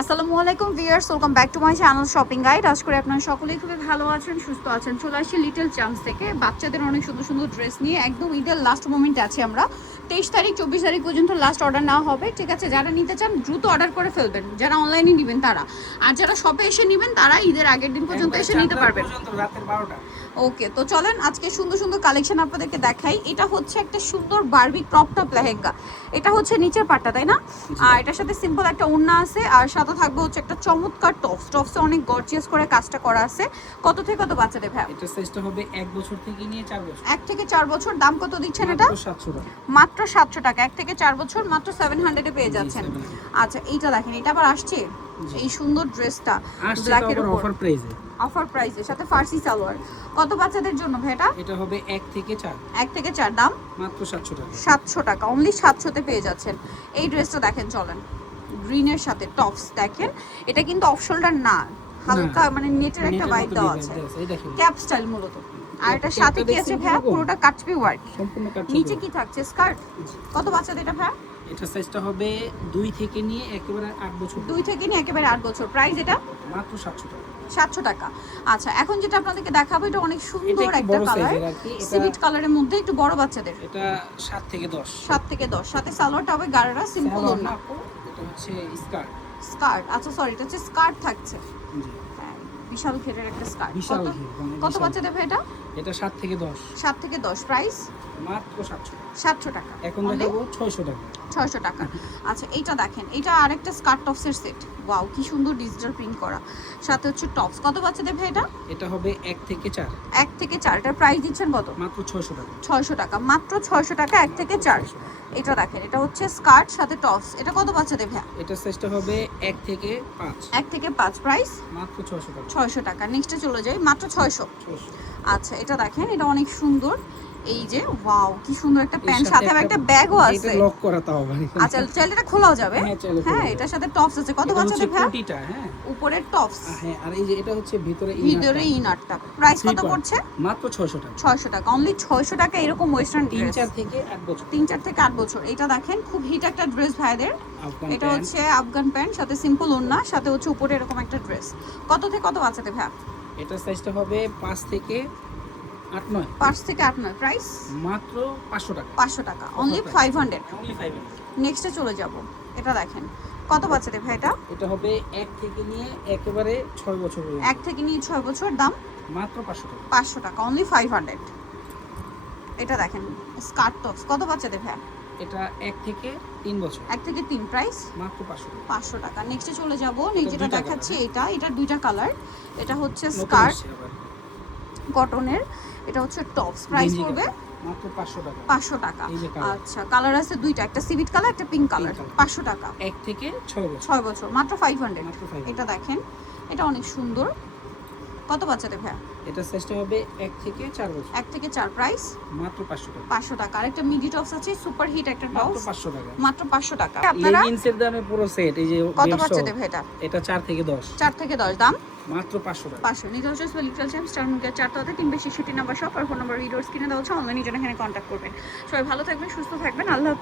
আসসালামু আলাইকুম viewers, welcome back to my channel shopping guide. আশা করি আপনারা সকলেই খুবই ভালো আছেন, সুস্থ আছেন। চলে আসি লিটল চাম্পস থেকে বাচ্চাদের অনেক সুন্দর সুন্দর ড্রেস নিয়ে। একদম ঈদের লাস্ট মোমেন্টে আছি আমরা। 23 তারিখ 24 তারিখ পর্যন্ত লাস্ট অর্ডার নেওয়া হবে, ঠিক আছে? যারা নিতে চান দ্রুত অর্ডার করে ফেলবেন, যারা অনলাইনে নেবেন তারা। আর যারা শপে এসে নেবেন তারা ঈদের আগের দিন পর্যন্ত এসে নিতে পারবেন। ওকে, তো চলেন আজকে সুন্দর সুন্দর কালেকশন আপনাদেরকে দেখাই। এটা হচ্ছে একটা সুন্দর বারবি ক্রপ টপ লেহেঙ্গা। এটা হচ্ছে নিচের পাটটা, তাই না? আর এটার সাথে সিম্পল একটা ওড়না আছে, আর সাথে থাকবে হচ্ছে একটা চমৎকার টপসে অনেক গর্জিয়াস করে কাজটা করা আছে। কত থেকে কত বাচ্চাদের ভাই? এটা সাইজটা হবে 1 বছর থেকে নিয়ে 4 বছর। 1 থেকে 4 বছর। দাম কত দিচ্ছেন এটা? মাত্র 700 টাকা। 1 থেকে 4 বছর মাত্র 700 এ পেয়ে যাচ্ছেন। আচ্ছা, এইটা দেখেন, এটা আবার আসছে এই সুন্দর ড্রেসটা ব্ল্যাকের উপর অফার প্রাইসে। অফার প্রাইসের সাথে ফার্সি সালোয়ার। কত বাচ্চাদের জন্য ভাই এটা? এটা হবে 1 থেকে 4। 1 থেকে 4। দাম মাত্র 700 টাকা। 700 টাকা, অনলি 700 তে পেয়ে যাচ্ছেন। এই ড্রেসটা দেখেন, চলেন। গ্রিনের সাথে টপস দেখেন। এটা কিন্তু অফ শোল্ডার না, হালকা মানে নেটের একটা ভাইব দেওয়া আছে, ক্যাপ স্টাইল মূলত। আর এটা সাথে কি আছে ভাই? পুরোটা কাটবি ওয়ার্ক, সম্পূর্ণ কাটবি। নিচে কি থাকছে? স্কার্ট। কত বাচ্চাদের এটা ভাই? এটা সাইজটা হবে 2 থেকে নিয়ে একেবারে 8 বছর। 2 থেকে নিয়ে একেবারে 8 বছর। প্রাইস এটা মাত্র 700 টাকা। 700 টাকা। আচ্ছা, এখন যেটা আপনাদেরকে দেখাবো এটা অনেক সুন্দর একটা কালার, সিভিট কালারের মধ্যে একটু বড় বাচ্চাদের। এটা 7 থেকে 10। 7 থেকে 10। সাথে সালোয়ারটা হবে গারারা সিম্পল ওড়না। এটা হচ্ছে স্কার্ট। স্কার্ট, আচ্ছা সরি, এটা হচ্ছে স্কার্ট থাকছে। জি, হ্যাঁ, বিশাল ঘেরের একটা স্কার্ট। বিশাল কত ঘের, মানে কত বিশাল। বাচ্চাদের ভাই এটা? এটা 7 থেকে 10। 7 থেকে 10। প্রাইস মাত্র 700। 700 টাকা। এখন দেখাবো 600 টাকা। 600 টাকা। আচ্ছা, এইটা দেখেন, এটা আরেকটা স্কার্ট টপসের সেট। ওয়াও, কি সুন্দর ডিজিটাল প্রিন্ট করা, সাথে হচ্ছে টপস। কত বাচ্চাদের ভাই এটা? এটা হবে 1 থেকে 4। 1 থেকে 4। এটার প্রাইস দিচ্ছেন কত? মাত্র 600 টাকা। 600 টাকা, মাত্র 600 টাকা। 1 থেকে 4। এটা দেখেন, এটা হচ্ছে স্কার্ট সাথে টপস। এটা কত বাচ্চাদের ভাই? এটা সাইজটা হবে 1 থেকে 5। 1 থেকে 5। প্রাইস মাত্র 600 টাকা। 600 টাকা। নেক্সটে চলে যাই, মাত্র 600। 600। আচ্ছা, এটা দেখেন, এটা অনেক সুন্দর। এই যে ওয়াও, কি সুন্দর একটা প্যান্ট, সাথে আবার একটা ব্যাগও আছে। এটা লক করা তাও ভাই। আচ্ছা, চাইলে এটা খোলাও যাবে। হ্যাঁ, এটার সাথে টপস আছে। কত বাচ্চাদের ভাই? কোটিটা, হ্যাঁ। উপরের টপস, হ্যাঁ, আর এই যে এটা হচ্ছে ভিতরে ইনারটা। প্রাইস কত পড়ছে? মাত্র 600 টাকা। 600 টাকা, অনলি 600 টাকা। এরকম ওয়েস্টার্ন ড্রেস 3-4 থেকে 8 বছর। 3-4 থেকে 8 বছর। এটা দেখেন, খুব হিট একটা ড্রেস ভাইদের। আফগান এটা প্যান্ট। হচ্ছে আফগান প্যান্ট, সাথে সিম্পল ওড়না, সাথে হচ্ছে উপরে এরকম একটা ড্রেস। কত থেকে কত বাচ্চাদের ভাই? এটা সাইজটা হবে 5 থেকে 8-9। 5 থেকে 8-9। প্রাইস মাত্র 500 টাকা। 500 টাকা, অনলি 500। অনলি 500। নেক্সটে চলে যাব। এটা দেখেন, কত বাচ্চাদের ভাই এটা? এটা হবে 1 থেকে নিয়ে একেবারে 6 বছর পর্যন্ত। 1 থেকে নিয়ে 6 বছর। দাম মাত্র 500 টাকা। 500 টাকা, অনলি 500। এটা দেখেন, স্কার্ট টপস। কত বাচ্চাদের ভাই? এটা 1 থেকে 3 বছর। 1 থেকে 3। প্রাইস মাত্র 500 টাকা। 500 টাকা। নেক্সটে চলে যাব। যেটা দুইটা দেখাচ্ছি কালার, এটার দুইটা কালার। এটা হচ্ছে নতুন স্কার্ট আসছে আবার। কটনের, এটা হচ্ছে টপস। প্রাইস গেঞ্জি পড়বে কালার। মাত্র 500 টাকা। 500 টাকা। এই যে কালার। আচ্ছা, কালার আছে দুইটা, একটা সিভিট কালার, একটা পিঙ্ক কালার। কালার। 500 টাকা। 1 থেকে 6 বছর। 6 বছর, মাত্র 500। মাত্র 500। এটা দেখেন, এটা অনেক সুন্দর। কত বাচ্চাদের ভাই? এটা সাইজটা হবে 1 থেকে 4 বছর। 1 থেকে 4। প্রাইস মাত্র 500 টাকা। 500 টাকা। আরেকটা মিডি টপস আছে, সুপার হিট একটা মাত্র টপস, 500 টাকা। মাত্র 500 টাকা। আপনারা লেগিংসের দামে পুরো সেট এই যে কত 150। বাচ্চাদের ভাই এটা? এটা 4 থেকে 10। 4 থেকে 10। দাম মাত্র 500 টাকা। 500। নিতে হচ্ছে লিটল চ্যাম্পস, স্টার মুকের 4টাতে 362 নাম্বার শপ, আর ফোন নাম্বার ভিডিওর স্ক্রিনে দেওয়া হচ্ছে। অনলাইনে জন্য এখানে কন্ট্যাক্ট করবেন। সবাই ভালো থাকবেন, সুস্থ থাকবেন। আল্লাহ হাফেজ।